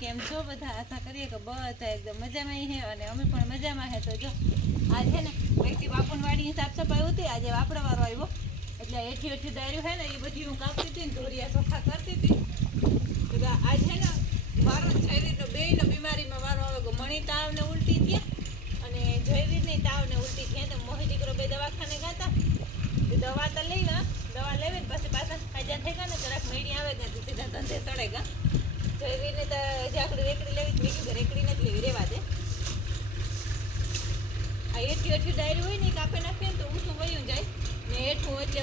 કેમ છો બધા આશા કરીએ કે બધા એકદમ મજામાં હે અને અમે પણ મજામાં હે તો જો આજ છે ને, વ્યક્તિ બાપુનવાડીની સાફ સફાઈ હતી. આજે વાપરા વારો આવ્યો. એટલે એઠી એઠી દાર્યું હે ને, એ બધી હું કાપતી હતી ને, ધોરિયા ચોખ્ખા કરતી હતી. તો છે ને મારો જયવીર તો બેયનો બીમારીમાં મારો આવે ગયો મણી તાવ ને ઉલટી થયા. અને જયવીરની તાવ ને ઉલટી થયા. તો મોહી દીકરો બે દવાખાને ગાતા. દવા તો લઈ દવા લેવી પછી પાછા ખાજા થઈ ગયા ને જરાક મહિની આવે ગયા સીધા ધંધે ચડે ગયા જયવીરને તો જે રેકડી લેવી કીધું રેકડી નથી લેવી, રેવા આ એઠી એઠી ડાયરી હોય ને કાપી નાખીએ ને તો ઊંચું વયું જાય. ને એઠું એટલે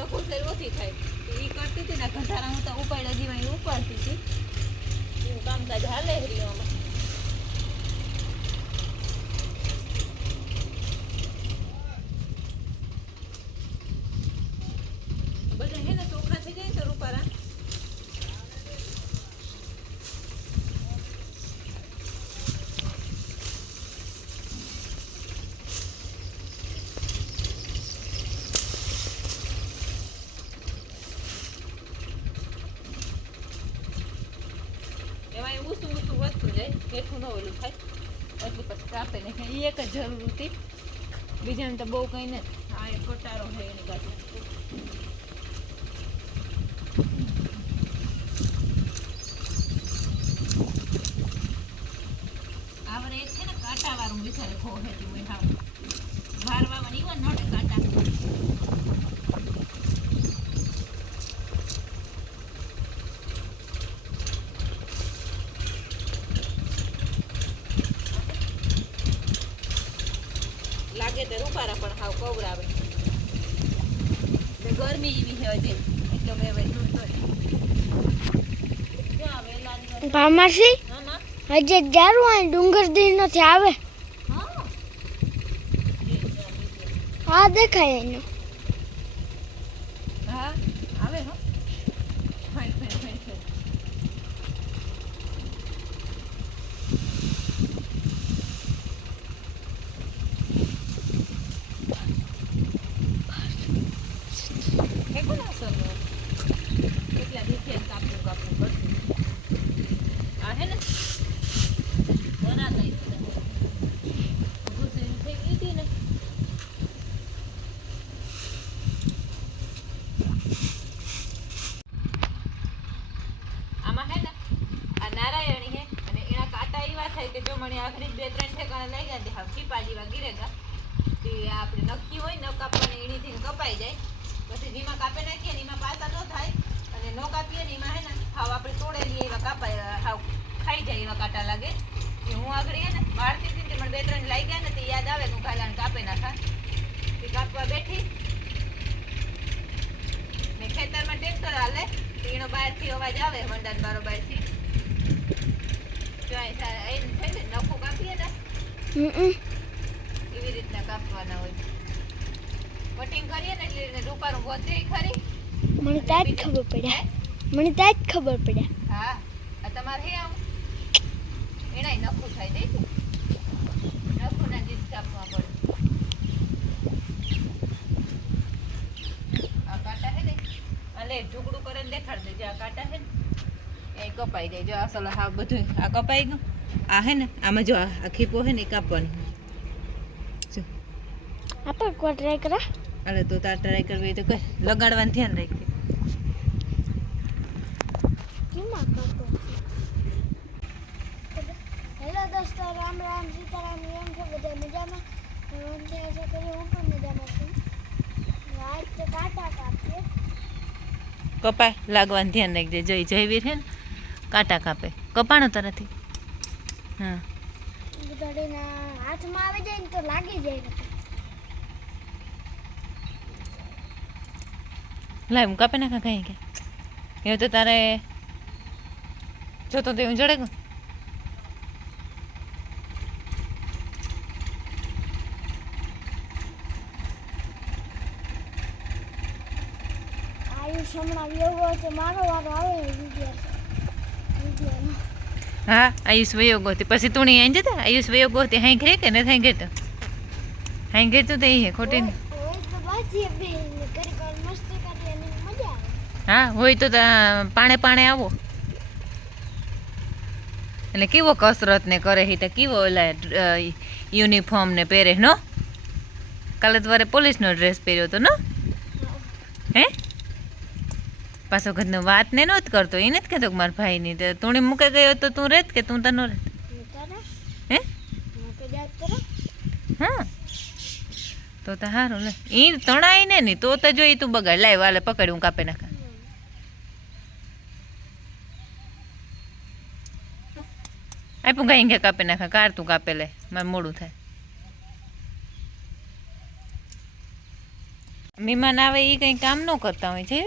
ઓછી થાય. તો એ કરતી હતી ને ગંધારા હું તો ઉપાડ હજી વાંઈ ઉપાડતી હતી. એવું કામકાજ હાલે હરિયામાં બધા ngayon મામાસી હજે જારું આ ડુંગર દી નથી આવે. હા દેખાય એનું હા આવે હો ફાઈન ફાઈન ફાઈન ફાઈન ફેંકો ને અસલ કેટલા દીથી કાપવું કાપવું કરતું આ હે ને બના થઈ ગુજરી થઈ ગઈ હતી ને આમાં હે ને આ નારાયણી હે અને એના કાંટા એવા થાય કે જો મને આખરી બે ત્રણ ઠેકાણા લઈ ગયા હા ચીપા જેવા ગીરેગા તે આપણે નક્કી હોય ન કાપવાની એણીથી કપાઈ જાય પછી નીમા કાપી નાખીએ ને એમાં પાછા ન થાય. અને ન કાપીએ ને એમાં હે ને હાવ આપણે તોડેલી એવા કાપાય હાવ ખાઈ જાય એવા કાંટા લાગે. કે હું આગળ હે ને બહારથી હતી મને બે ત્રણ લઈ ગયા ને તે યાદ આવે હું ગાલાને કાપી નાખા. તે કાપવા બેઠી. ને ખેતરમાં ટ્રેક્ટર હાલે. એનો બહારથી અવાજ આવે મંડાન બારો બહારથી. જો અહીં સા- અહીં છે ને નખો કાપીએ ને. એવી રીતના કાપવાના હોય. કટિંગ કરીએ ને એટલે એને રૂપારું વધે ખરી. મને ત્યાં જ ખબર પડ્યા. મને ત્યાં જ ખબર પડ્યા. હા આ તમારે હે આવું? એનાય નખું થાય જઈ નખુના જીત કાપવા પડે આ કાંટા હે ને આ લે ઢુકડું કરીને દેખાડ દેજે આ કાંટા હે ને. એ કપાઈ જાય. જો અસલ હા બધું આ કપાઈ ગયું. આ હે ને આમાં જો આ આ ખીપો હે ને એ કાપવાનું. જો. આપણે એકવાર ટ્રાય કરા? અરે તો તાર ટ્રાય કરવી તો કર. લગાડવાનું ધ્યાન રાખજે હેલો દોસ્તો રામ રામ સીતારામ છો? બધા મજામાં? હું પણ મજામાં છું. આજ તો કાંટા કાપીએ. કપાય લાગવાનું ધ્યાન રાખજે. જય જયવીર હે ને? કાંટા કાપે. કપાણો તો નથી હા હાથમાં આવી જાય ને તો લાગી જાય ને લાવ હું કાપી નાખા કઈ કે? એવું તો તારે જોતો તો જડે ગયું હા આયુષ વયો ગોતી પછી તું અહીં જતા? આયુષ વયો ગોતી હાઈ ઘરે કે નથી? હાઈ ઘેર તો હાઈ ઘેર તો એ ખોટી નહીં હોય તો બાજી બેન કરી કરી મસ્તી કરી અને મજા આવે હા, હોય તો પાણે પાણે આવો. એટલે કેવો કસરત ને કરે હી કેવો ઓલા યુનિફોર્મ ને પહેરે, નો? કાલે તમારે પોલીસનો ડ્રેસ પહેર્યો હતો નો? હે? પાછો ઘરનો વાત ને નહોત કરતો એ નથી કહેતો મારા ભાઈની તો, તું મૂકે ગયો તો તું રેત કે તું તનો ન રહેત હું? હે. તો તો સારું લે. એ તણાય ને નહીં તો તો જોઈ તું બગાડ, લાય વાલે પકડી, હું કાપી નાખા. આપ્યું ગાઈ ઘે કાપી નાખે કાર તું કાપે લે, મારે મોડું થાય. મહેમાન આવે એ કંઈ કામ ન કરતા હોય છે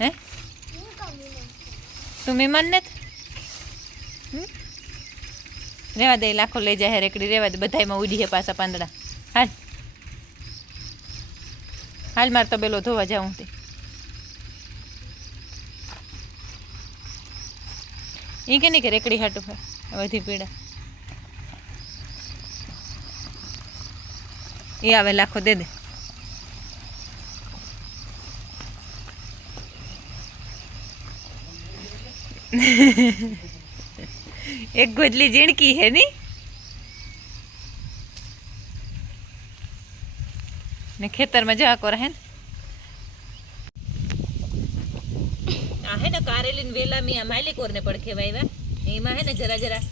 હે? તું મહેમાન ને રેવા દે, લાખો લઈ જાય રેકડી, રેવા દે, બધાયમાં ઉડી હે પાછા પાંદડા. હાલ. હાલ, મારે તો પેલો ધોવા જાઉં તે. એ કે નહીં કે રેકડી હાટું હોય વધી પીડા એ આવે લાખો દે દે એક ગોદલી ઝીણકી હે ની ને ખેતરમાં જવા કોર હે ને આ હે ને વેલા મી આ માલી કોર ને પડખે વાવ્યા એમાં હે ને જરા જરા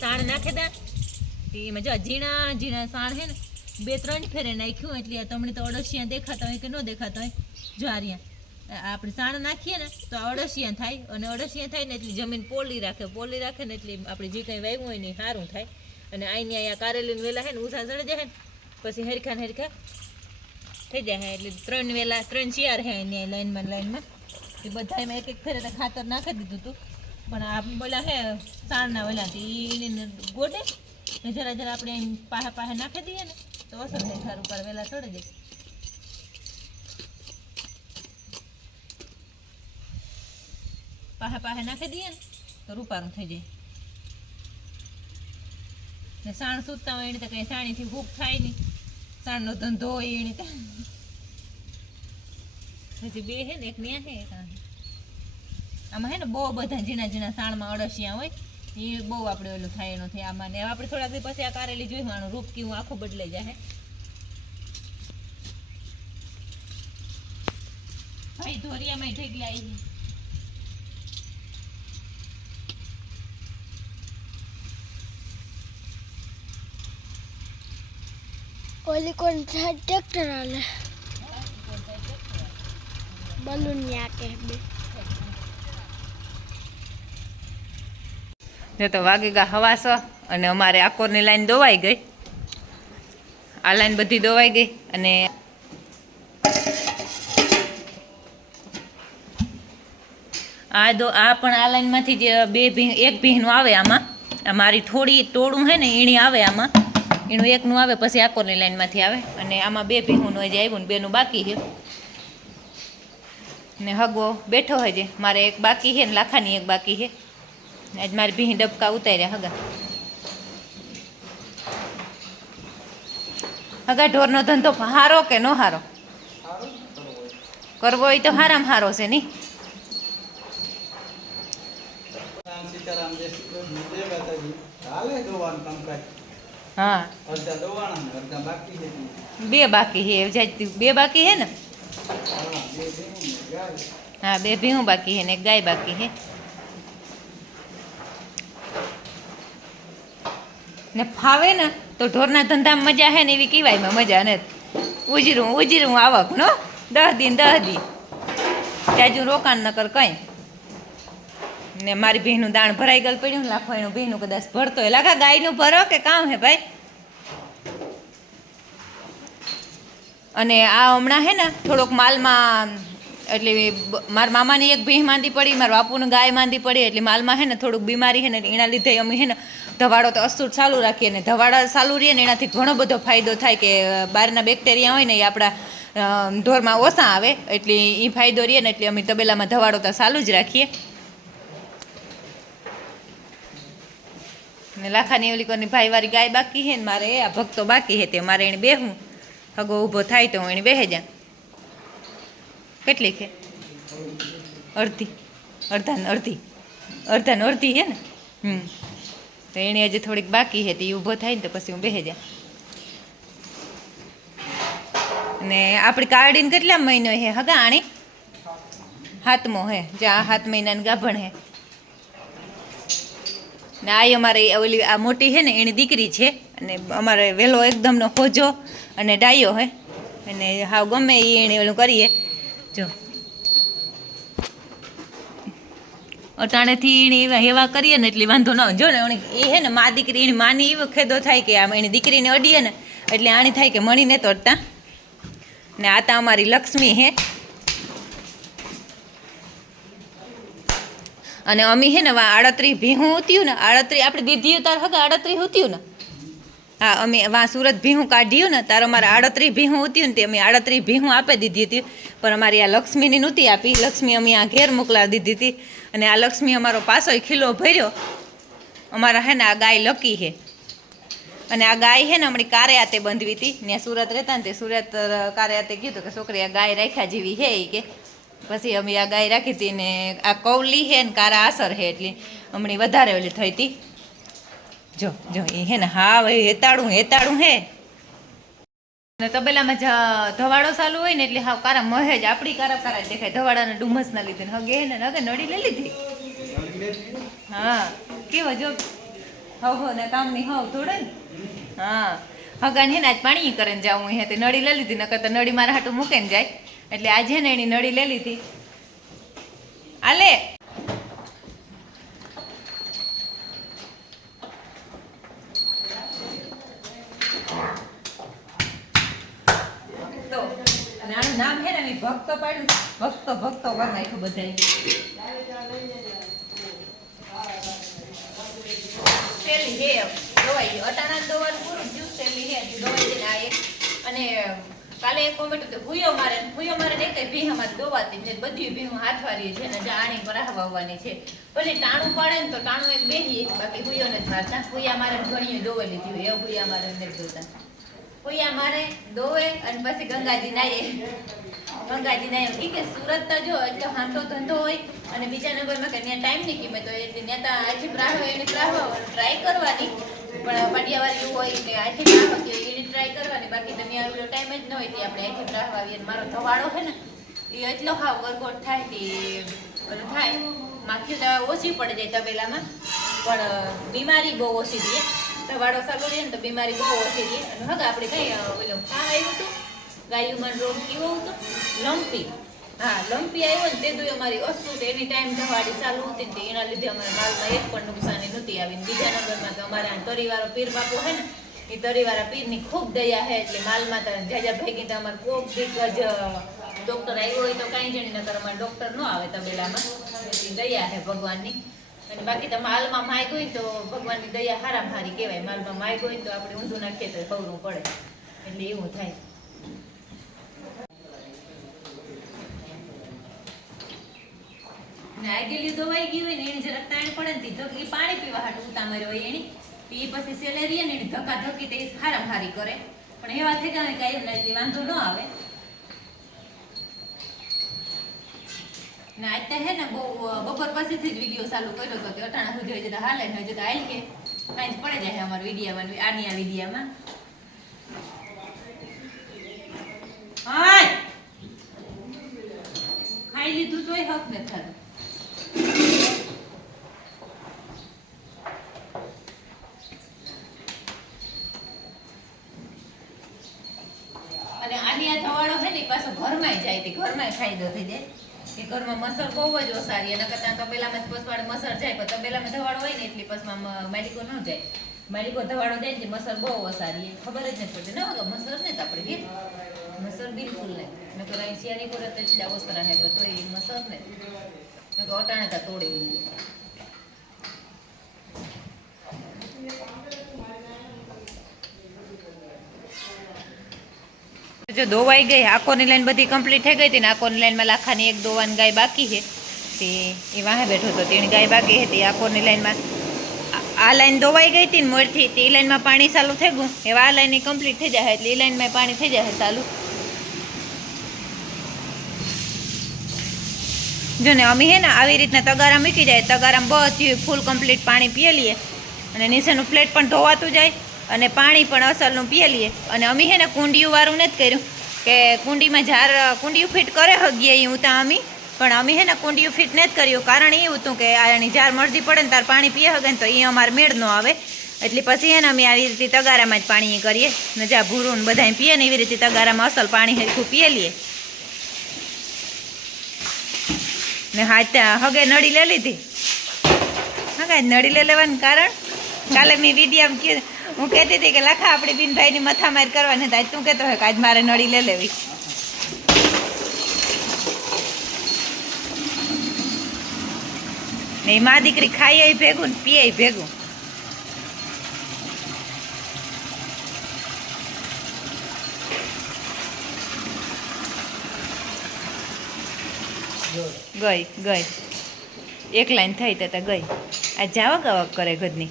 સાણ નાખે દા. એમાં જો ઝીણા ઝીણા સાણ હે ને, બે ત્રણ ફેરે નાખ્યું એટલે તમને તો અડસિયા દેખાતા હોય કે ન દેખાતા હોય. જો આ આપણે સાણ નાખીએ ને તો અડસિયા થાય અને અડસિયા થાય ને એટલે જમીન પોલી રાખે પોલી રાખે ને એટલે આપણે જે કંઈ વાવ્યું હોય ને સારું થાય. અને અહીંની અહીંયા કારેલીને વેલા હે ને ઉષા ચડી જાય ને, પછી હરખા હરખા થઈ જાય એટલે ત્રણ વેલા, ત્રણ ચિયાર હે અહીંયા લાઈનમાં લાઈનમાં. એ બધા એમાં એક એક ફેરે ખાતર નાખી દીધું હતું પણ આ બોલા હે સાણના વેલા એને ગોડે, ને જરા જરા આપણે એમ પાહે પાહે નાખી દઈએ ને, તો અસર થાય સારું પર વહેલા ચડી જાય. પાહે પાહે નાખી દઈએ ને, તો રૂપારું થઈ જાય. ને સાણ સૂતતા હોય એને તો કઈ સાણીથી ભૂખ થાય નહીં. સાણનો ધંધો હોય એને હજી બે હે ને, એક ન્યા હે એક આમાં હે ને બહુ બધા ઝીણા ઝીણા સાણમાં અળસિયા હોય, એ બહુ આપણે ઓલું થાય એનું થાય. આમાં ને આપણે થોડાક દી પછી આ કારેલી જોઈ આનું રૂપ કેવું આખું બદલાઈ જાય ભાઈ ધોરિયામાં ઢેગલા આવી ઓલી કોણ ટ્રેક્ટર આલે. બલૂન ન્યા કે બે. જો તો વાગી ગયા હવાસો અને અમારે આકોરની લાઈન દોવાઈ ગઈ. આ લાઈન બધી દોવાઈ ગઈ અને આ દો આ પણ આ લાઈનમાંથી જે બે ભીં એક ભીનું આવે આમાં. મારી થોડી ટોળું છે ને એણી આવે આમાં. એનું એકનું આવે, પછી આકોરની લાઈનમાંથી આવે. અને આમાં બે ભીંનું જે આવ્યું ને બેનું બાકી છે. ને હગવો બેઠો છે મારે એક બાકી છે ને લાખાની એક બાકી છે. આજ મારે ભીં ડબકા ઉતાર્યા હગા. હગા ઢોરનો ધંધો હારો કે નો હારો? કરવો હોય તો હારામાં હારો છે નહીં હા. હજી. બે બાકી એવું બે બાકી છે ને? હા, બે ભેગું બાકી હે ને ગાય બાકી હે. ને ફાવે ને તો ઢોરના ધંધામાં મજા હે ને એવી કહેવાયમાં મજા ને. ઉજરું ઉજરું આવક, નો? દસ દિન દસ દી જાજુ રોકાણ ન કર કંઈ. ને મારી ભીનું દાણ ભરાઈ ગયેલ પડ્યું ને લાખો એનું ભીનું કદાચ ભરતો હોય. લાખા ગાયનું ભરો કે કામ હે ભાઈ? અને આ હમણાં હે ને થોડોક માલમાં એટલે મારા મામાની એક ભીહ માંદી પડી, મારા બાપુનું ગાય માંદી પડી, એટલે માલમાં હે ને થોડુંક બીમારી હે ને એના લીધે અમે હે ને ધવાડો તો અસુર ચાલુ રાખીએ ને ધવાડા ચાલુ રહીએ ને એનાથી ઘણો બધો ફાયદો થાય કે બહારના બેક્ટેરિયા હોય ને એ આપણા ઢોરમાં ઓછા આવે, એટલે એ ફાયદો રહીએ ને એટલે અમે તબેલામાં ધવાડો તો ચાલુ જ રાખીએ. ને લાખાની ઓલી કોની ભાઈવારી ગાય બાકી છે ને મારે, આ ભક્તો બાકી છે તે, મારે એને બેહું હગો ઊભો થાય તો હું એને બેહે જા કેટલી છે? અડધી. અડધા અડધી. અડધા અડધી છે ને? હમ. તો એણે હજી થોડીક બાકી છે, તે ઊભો થાય ને તો પછી હું બેસી જા અને આપણી કારડીને કેટલા મહિનો હે હગા આણી હાથમો હે જ્યાં હાથ મહિનાની ગાભણ હે ને આ અમારે ઓલી આ મોટી છે ને, એની દીકરી છે. અને અમારે વહેલો એકદમનો હોજો અને ડાયો હે અને હાવ ગમે એ એને ઓલું કરીએ. જો. અટાણેથી એની હેવા કરીએ ને એટલી વાંધો ન. જો ને એ હે ને મા દીકરી એની માની એવો ખેદો થાય કે આમ એની દીકરીને અડીએ ને એટલે આણી થાય કે મણીને તોડતા ને આ તો અમારી લક્ષ્મી હે. અને અમી હે ને આડત્રી ભીહું ઉત્યું ને, આડત્રી આપણે દીધી તાર હગા આડત્રી ઉત્યું ને. હા, અમે વા સુરત ભીહું કાઢ્યું ને, તારે અમારે આડત્રી ભીહું ઉત્યું ને તે અમે આડત્રી ભીહું આપી દીધી હતી. પણ અમારી આ લક્ષ્મીની નહોતી આપી. લક્ષ્મી અમે આ ઘેર મોકલાવી દીધી હતી. અને આ લક્ષ્મી અમારો પાછોય ખીલો ભર્યો. અમારા હે ને આ ગાય લકી છે અને આ ગાય હે ને હમણાં કારે આતે બંધવી હતી. ત્યાં સુરત રહેતા ને તે સુરત કારે આતે કીધું કે છોકરી આ ગાય રાખ્યા જેવી હે એ કે. પછી અમે આ ગાય રાખી હતી ને આ કૌલી હે ને કારા આસર હે એટલે હમણાં વધારે ઓલી થઈ હતી. જો જો એ હે ને હા ભાઈ હેતાડું હેતાડું હે. ને તબેલામાં જ ધવાડો ચાલુ હોય ને એટલે હાવ કારા મહે જ આપણી કારા કારા દેખાય. ધવાડાને ડુમસ ના લીધે ને હગે ને હગે નડી લઈ લીધી. હા, કેવો જો? હવ હો, ને કામની હવ થોડે ને. હા, હગાને હે ને આજ પાણી કરે ને જાવું હે તે નળી લઈ લીધી, નકર તો નળી મારા હાટું મૂકે ને જાય. એટલે આજે ને એની નળી લઈ લીધી. આલે ભક્તો અને નામ છે ને મેં ભક્તો પાડ્યું ભક્તો ભક્તો કરી બધાય પેલી હે, દવાઈ દવાનું પૂરું થયું હે દવાઈ એક. અને કાલે એક કોમેન્ટ હતું ભૂયો મારે ભૂયો મારે ને એકેય ભીહ અમારે દોવાતી ને બધી ભીહું હાથવારી છે ને જાણી પર વાવવાની છે. ભલે ટાણું પાડે ને તો ટાણું એક બેહીએ બાકી ભૂયો નથી મારતા. ભૂયા મારે ઘણી દોવા લીધી હોય, એવું ભૂયા મારે નથી જોતા ભૂયા મારે દોવે અને પછી ગંગાજી નાયે ગંગાજી નાયે ઠીક કે સુરત તો જો એટલો હાંતો ધંધો હોય અને બીજા નંબરમાં કે ત્યાં ટાઈમની કિંમત હોય. એટલે ત્યાં તો આથી પ્રાહો, એને એની ટ્રાય કરવાની. પણ પાટિયાવાળી હોય કે આથી પ્રાહો કે એની ટ્રાય કરવાની. બાકી તો ત્યાં એટલો ટાઈમ જ ન હોય તે આપણે આથી પ્રાહો આવીએ મારો ધવાડો છે ને એ એટલો હાવ ગરગોટ થાય કે ઓલું થાય. માખી તો ઓછી પડી જાય તબેલામાં. પણ બીમારી બહુ ઓછી રહે ધવાડો સારો રહે ને તો બીમારી બહુ ઓછી રહે. અને હગ આપણે કઈ ઓલું કામ આવ્યું હતું ગાયુમન રોગ કેવો હતો? લંપી. હા લંપી આવ્યો ને તે દુઈ અમારી અસુ એની ટાઈમ ધવાડી ચાલુ હતી ને એના લીધે અમારે માલમાં એક પણ નુકસાની નહોતી આવી. બીજા નંબરમાં તો અમારા તરીવાળો પીર બાપુ છે ને એ તરીવાળા પીરની ખૂબ દયા છે એટલે માલમાં તો જાજા ભેગી તો અમારે કોક દીક જ ડોક્ટર આવ્યો હોય તો કાંઈ જણી નકર અમારે ડોક્ટર ન આવે તબેલામાં. દયા છે ભગવાનની. અને બાકી તો હાલમાં માય હોય તો ભગવાનની દયા હારામ હારી કહેવાય. માલમાં માય હોય તો આપણે ઊંધું નાખીએ તો ખવરું પડે. એટલે એવું થાય. નાગેલી દવાઈ ગઈ હોય ને, એની જરાક તાણ પડે ને, તો એ પાણી પીવા હાટ ઉતામર હોય એની. એ પછી સેલેરી ને એની ધક્કા ધક્કી તે હારામ હારી કરે. પણ એવા થઈ ગયા કઈ વાંધો ન આવે. ને અત્યારે હે ને બહુ બપોર પછીથી જ વીડિયો ચાલુ કર્યો હતો કે અટાણા સુધી હજી તો હાલે, ને હજી તો આવી કે કાંઈ જ પડે જાય અમારા વિડીયામાં આની આ વિડીયામાં. ખાઈ લીધું તોય હક નથી થતું અને આની આ ધવાડો છે ને પાછો ઘરમાં જાય તે ઘરમાં ફાયદો થઈ જાય. કે ઘરમાં મસર બહુ જ ઓસારી. એના કરતાં તબેલામાં જ પસવાડે મસર જાય, પણ તબેલામાં ધવાડો હોય ને એટલી પસમાં મેડિકો ન જાય. મેડિકો ધવાડો જાય ને મસર બહુ ઓસારી. એ ખબર જ નથી પડતી. ના મસર ને આપણે ઘેર મસર બિલકુલ નહીં. મેં તો અહીં શિયારી પર જ જ ઓસરા હે તો એ મસર ને. મેં તો અટાણે તા તોડી દીધી જો દોવાઈ ગઈ આકોની લાઈન બધી કમ્પ્લીટ થઈ ગઈ હતી ને આકોની લાઈનમાં લાખાની એક દોવાની ગાય બાકી છે. તે એ વાહે બેઠો હતો, તેની ગાય બાકી હતી આકોની લાઈનમાં આ લાઈન દોવાઈ ગઈ હતી ને મોરથી, તે લાઈનમાં પાણી ચાલુ થઈ ગયું. એવા આ લાઈન કમ્પ્લીટ થઈ જાય એટલે એ લાઈનમાં પાણી થઈ જાય ચાલુ. જો ને અમે હે ને આવી રીતના તગારા મૂકી જાય, તગારામાં બધી ફૂલ કમ્પ્લીટ પાણી પીએ લઈએ. અને નીચેનું પ્લેટ પણ ધોવાતું જાય. અને પાણી પણ અસલનું પીએ લઈએ. અને અમે હે ને કુંડિયું વાળું નથી કર્યું. કે કુંડીમાં ઝાર કુંડિયું ફિટ કરે હગીએ હું ત્યાં અમે. પણ અમે હે ને કુંડિયું ફિટ નથી કર્યું. કારણ એવું હતું કે આની ઝાર મરજી પડે ને તાર પાણી પીએ હગે ને તો એ અમારે મેળ ન આવે. એટલે પછી હે ને અમે આવી રીતે તગારામાં જ પાણી કરીએ. ને જ્યાં ભૂરું ને બધાય પીએ ને એવી રીતે તગારામાં અસલ પાણી હરખું પીએ લઈએ. ને હાથ હગે નળી લઈ લીધી. હા કાંઈ નળી લઈ લેવાનું કારણ? કાલે મેં વિડીયામાં કીધું. હું કહેતી હતી કે લખા આપણે બિનભાઈની મથામાર કરવાની આજ તું કહેતો હોય કે આજ મારે નળી લઈ લેવી. ને મા દીકરી ખાઈએ ભેગું ને પીએ ભેગું. ગઈ ગઈ. એક લાઈન થઈ તો ગઈ. આ જાવક આવક કરે ઘરની.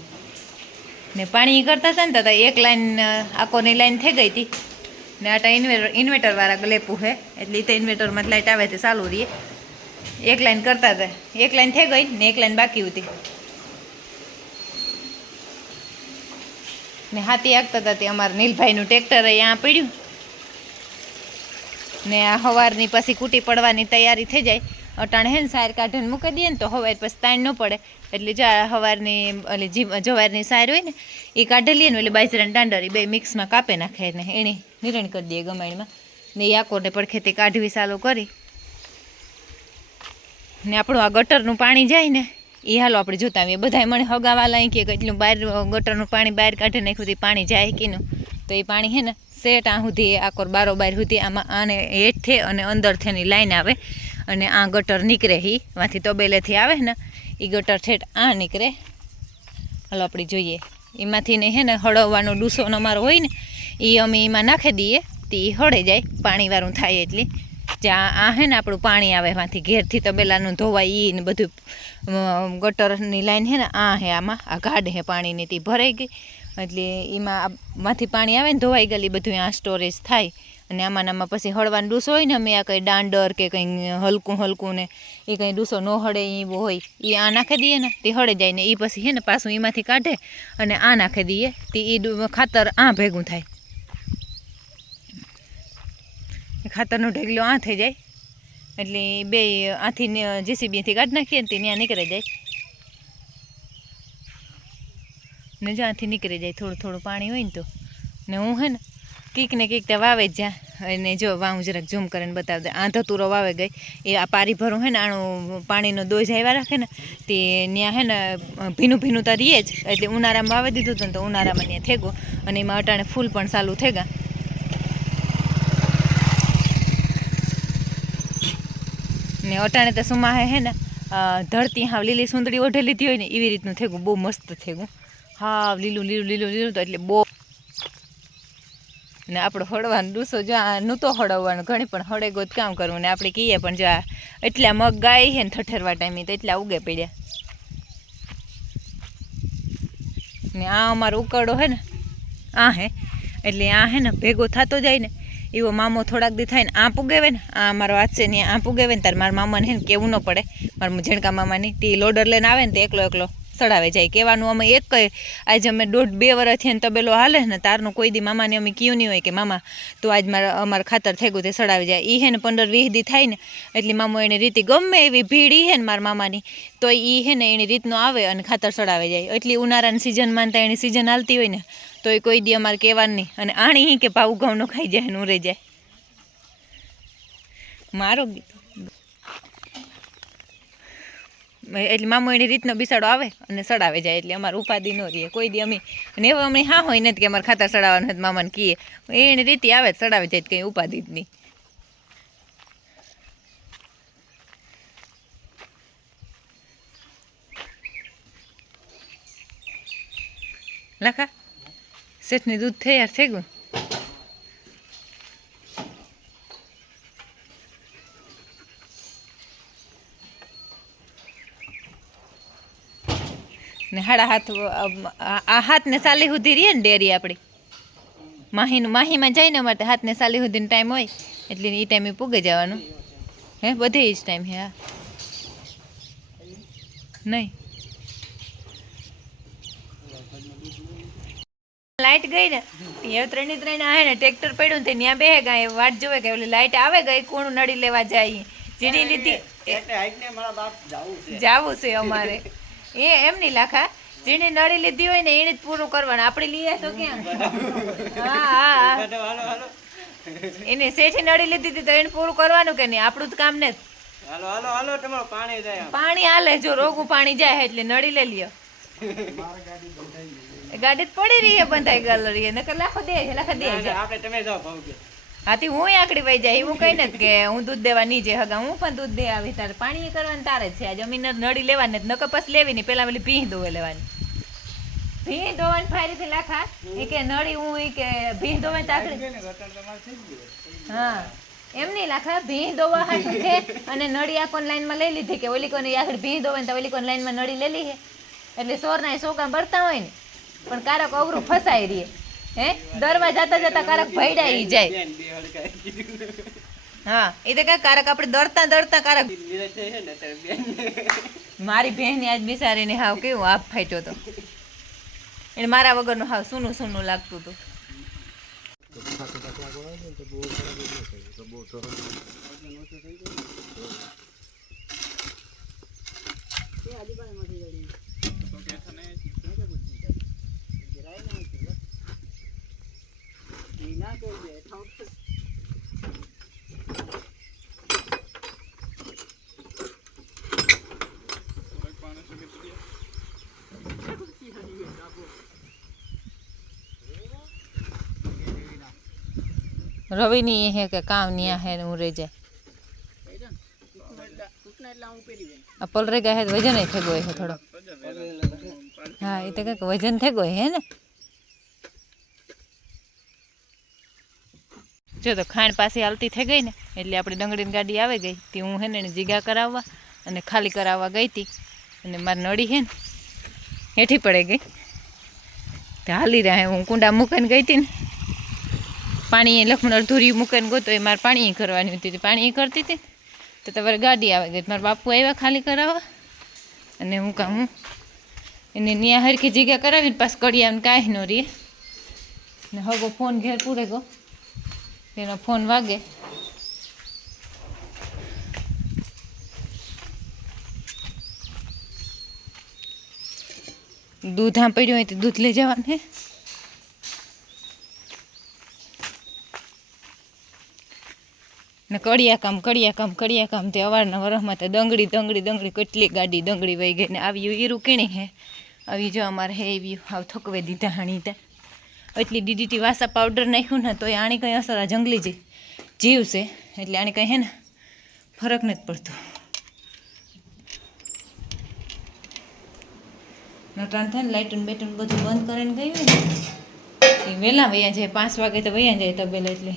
ને પાણી કરતા હતા ને તો એક લાઈન આખોની લાઈન થઈ ગઈ હતી. ને આટા ઇન્વેટર ઇન્વેટરવાળા લેપું હે, એટલે તો ઇન્વેટરમાં જ લાઈટ આવે તે ચાલુ રહીએ એક લાઈન કરતા હતા. એક લાઈન થઈ ગઈ ને એક લાઈન બાકી હતી. ને હાથી આગતા હતા તે અમારા નીલભાઈનું ટ્રેક્ટર અહીંયા પડ્યું. ને આ સવારની પછી કૂટી પડવાની તૈયારી થઈ જાય. અટાણે હે ને સાર કાઢીને મૂકી દઈએ ને તો હવાર પછી તાણ ન પડે. એટલે જો હવારની, ઓલી જી જવારની સાર હોય ને, એ કાઢી લઈએ ને એટલે બાજરાની દાંડરી બે મિક્સમાં કાપે નાખે ને એને નિરણ કરી દઈએ ગમાણીમાં ને એ આકોને પડખેથી કાઢવી સાલો કરી. ને આપણું આ ગટરનું પાણી જાય ને, એ હાલો આપણે જોતા આવીએ. બધાય મને હગાવાલા કે એટલું બહાર ગટરનું પાણી બહાર કાઢી નાખ્યું તે પાણી જાય કીનું. તો એ પાણી હે ને સેટ આ સુધી આકોર બારોબાર સુધી આમાં આને હેઠે અને અંદરથી એની લાઈન આવે. અને આ ગટર નીકળે હી. વાંથી તબેલેથી આવે ને. એ ગટર ઠેઠ આ નીકળે. હાલો આપણે જોઈએ. એમાંથી ને હે ને હળવવાનો ડૂસોનો અમારો હોય ને એ અમે એમાં નાખી દઈએ. તો એ હળે જાય. પાણીવાળું થાય એટલી. જ્યાં આ હે ને આપણું પાણી આવે એમાંથી. ઘેરથી તબેલાનું ધોવાય એ ને બધું. ગટરની લાઈન હે ને, આ હે આમાં. આ ગાઢ હે પાણીની. તે ભરાઈ ગઈ. એટલે એમાં માંથી પાણી આવે ને ધોવાઈ ગયેલી, બધું આ સ્ટોરેજ થાય. અને આમાં આમાં પછી હળવાનો ડૂસો હોય ને અમે આ કંઈ દાંડર કે કંઈ હલકું હલકું ને એ કંઈ ડૂસો ન હળે એવું હોય. એ આ નાખી દઈએ ને, તે હળે જાય ને એ પછી હે ને પાછું એમાંથી કાઢે અને આ નાખી દઈએ, તે એ ખાતર આ ભેગું થાય. એ ખાતરનો ઢગલો આ થઈ જાય. એટલે બે આથી જેસીબીથી કાઢી નાખીએ ને તે ત્યાં નીકળી જાય. ને જ્યાંથી નીકળી જાય થોડું થોડું પાણી હોય ને તો. ને હું હે ને કીક ને કીક તો વાવે જ્યાં. અને જો વાવું જરાક ઝૂમ કરીને બતાવી દે આંધો તુરો વાવે ગઈ. એ આ પારી ભરું હે ને, આણું પાણીનો દોજ આવ્યા રાખે ને, તે ત્યાં હે ને, ભીનું ભીનું તો રહીએ જ. એટલે ઉનાળામાં વાવી દીધું હતું ને તો ઉનાળામાં ત્યાં થેગો. અને એમાં અટાણે ફૂલ પણ ચાલુ ગયા ને અટાણે તો સુમા હે ને ધરતી હાવ લીલી સુંદરી ઓઢે લીધી હોય ને, એવી રીતનું થેગું. બહુ મસ્ત થેગું. હાવ લીલું લીલું લીલું લીલું તો એટલે બહુ ને આપણે હળવાનું ડૂસો જો આ નહોતો હળવવાનું, ઘણી પણ હળે ગોત કામ કરવું ને આપણે કહીએ પણ જો આ એટલા મગ ગાય છે ને ઠઠરવા ટાઈમે તો એટલા ઉગે પડ્યા. ને આ અમારો ઉકરડો હે ને, આ હે, એટલે આ હે ને ભેગો થતો જાય ને, એવો મામો થોડાક દી થાય ને આ પુગેવે ને, આ મારો વાંચશે ને આ પુગેવે ને, તારે મારા મામાને હે ને કેવું ન પડે, મારા ઝેણકા મામાની તે લોડર લઈને આવે ને તે એકલો એકલો સડાવે જાય. કહેવાનું અમે એક આજે અમે દોઢ બે વર્ષથી ને તબેલો હાલે ને તારનું કોઈ દી મામાને અમે કયું નહીં હોય કે મામા, તો આજ મારા, અમારે ખાતર થઈ ગયું તે સડાવી જાય. એ હે ને પંદર વીસ દી થાય ને, એટલે મામો એની રીતિ ગમે એવી ભીડ એ હે ને મારા મામાની, તો એ હે ને એની રીતનો આવે અને ખાતર સડાવે જાય. એટલી ઉનાળાની સિઝન માનતા એની સિઝન હાલતી હોય ને તો એ કોઈ દી અમારે કહેવાનું નહીં. અને આણી કે ભાવ ઘઉંનો ખાઈ જાય ને ઉરે જાય. મારો ગીત. એટલે મામો એની રીતનો બિસાડો આવે અને સડાવે જાય એટલે અમારે ઉપાધિ ન રહીએ કોઈ દી અમે અને એવું અમને હા હોય નથી કે અમારે ખાતર સડાવવાનું હોય મામાને કહીએ. એની રીતે આવે સડાવે જાય કંઈ ઉપાધિ જ નહીં. લખા, શેઠની દૂધ તૈયાર થઈ ગયું? હાડા હાથ આ હાથને સાલી સુધી રહીએ ને ડેરી આપણી. માહીનું માહીમાં જઈને માટે હાથને સાલી સુધીનો ટાઈમ હોય એટલે એ ટાઈમે પૂગે જવાનું. હે બધે જ ટાઈમ હે હા. નહીં. લાઇટ ગઈ ને એ ત્રણે ત્રણ આવે ને ટ્રેક્ટર પડ્યું ને ત્યાં બે ગાય વાટ જોવે કે ઓલી લાઈટ આવે ગઈ કોણ નડી લેવા જાય. જીડી લીધી જાવું છે. અમારે. એ એમ નહીં લાખા જેને નળી લીધી હોય ને એને જ પૂરું કરવાનું. આપણે લઈએ તો ક્યાં હા હા હા. એને શેઠી નળી લીધી હતી તો એને પૂરું કરવાનું કે નહીં? આપણું જ કામ ને હાલો હાલો હાલો તમારું પાણી જાય પાણી હાલે જો રોગું પાણી જાય એટલે નળી લઈ લ્યો. ગાડી પડી રહી છે બંધાઈ ગયેલો નકર લાખો દે લાખો દે આપણે તમે જાઓ ભાવ કે હાથી હું આકડી વહી જાય હું કઈ નથી કે હું દૂધ દેવા નીચે હગા. હું પણ દૂધ દે આવી તારે પાણી કરવાનું તારે છે. આ જમીન નડી લેવાની નકર પછી લેવી નહીં. પેલા પેલી ભીંહ દોવે લેવાની. ભીં ધોવાની ફાયરી લાખા એ કે નળી હું ઈ કે ભીન ધોવે તાકડી હા. એમ નહીં લાખા ભીં ધોવા હાટું છે અને નળી આ કોણ લાઈનમાં લઈ લીધી કે ઓલી કોની આગળ ભીં ધોવે તો ઓલી કોણ લાઈનમાં નળી લેલી હે એટલે સોરના સોકા ભરતા હોય ને પણ કારક અવરું ફસાઈ રહીએ હે? દરવા જતા જતા કારક ભયડાઈ જાય. હા એ તો કાંઈ કારક આપણે દરતા દરતા કારક મારી બહેન આજ બિસારીને હાવ કેવું આપ ફાટ્યો તો. એને મારા વગરનું હાવ સૂનું સૂનું લાગતું હતું. રવિની એ હે કે કામ આ હે હું રહી જાય. પલરે ગયા હે તો વજન થઈ ગયો થોડો. હા, એ તો કંઈક વજન થઈ ગયો હે ને. જો તો ખાંડ પાસે હાલતી થઈ ગઈ ને, એટલે આપણી ડંગળીની ગાડી આવી ગઈ. તે હું હે ને એને જીગા કરાવવા અને ખાલી કરાવવા ગઈ હતી અને મારી નળી હે ને હેઠી પડે ગઈ. હાલી રહ્યા હું. કુંડા મૂકીને ગઈ હતી ને. પાણી લખમણ અડધુરી મૂકીને ગોતો, એ મારે પાણી કરવાની હતી. પાણી કરતી હતી તો તમારે ગાડી આવી ગઈ. મારા બાપુ આવ્યા ખાલી કરાવવા. અને હું કામ, હું એને ન્યા હરખી જગ્યા કરાવીને પાસ કડિયાને કાંઈ ન રે ને હગો ફોન ઘેર પૂરે ગો. એનો ફોન વાગે. દૂધ આ પડ્યું હોય તો દૂધ લઈ જવાનું ને કડિયા કામ કડિયા કામ કડિયા કામ તે અવારના વરસમાં તો દંગડી દંગડી દંગડી કેટલી ગાડી દંગડી વહી ગઈ ને આવ્યું ઈરું કીણી હે? આવી જો અમારે હે એવી આવ થકવે દીધા હાણી તે. એટલી ડીડીટી વાસા પાવડર નાખ્યું ને તો એ આણી કંઈ અસર આ જંગલી જે જીવ છે, એટલે આણી કંઈ હે ને ફરક નથી પડતો. નટાણ થાય ને લાઇટન બેટન બધું બંધ કરીને ગયું ને, એ વહેલા વૈયા જાય, પાંચ વાગે તો વૈયા જાય તબેલા એટલે.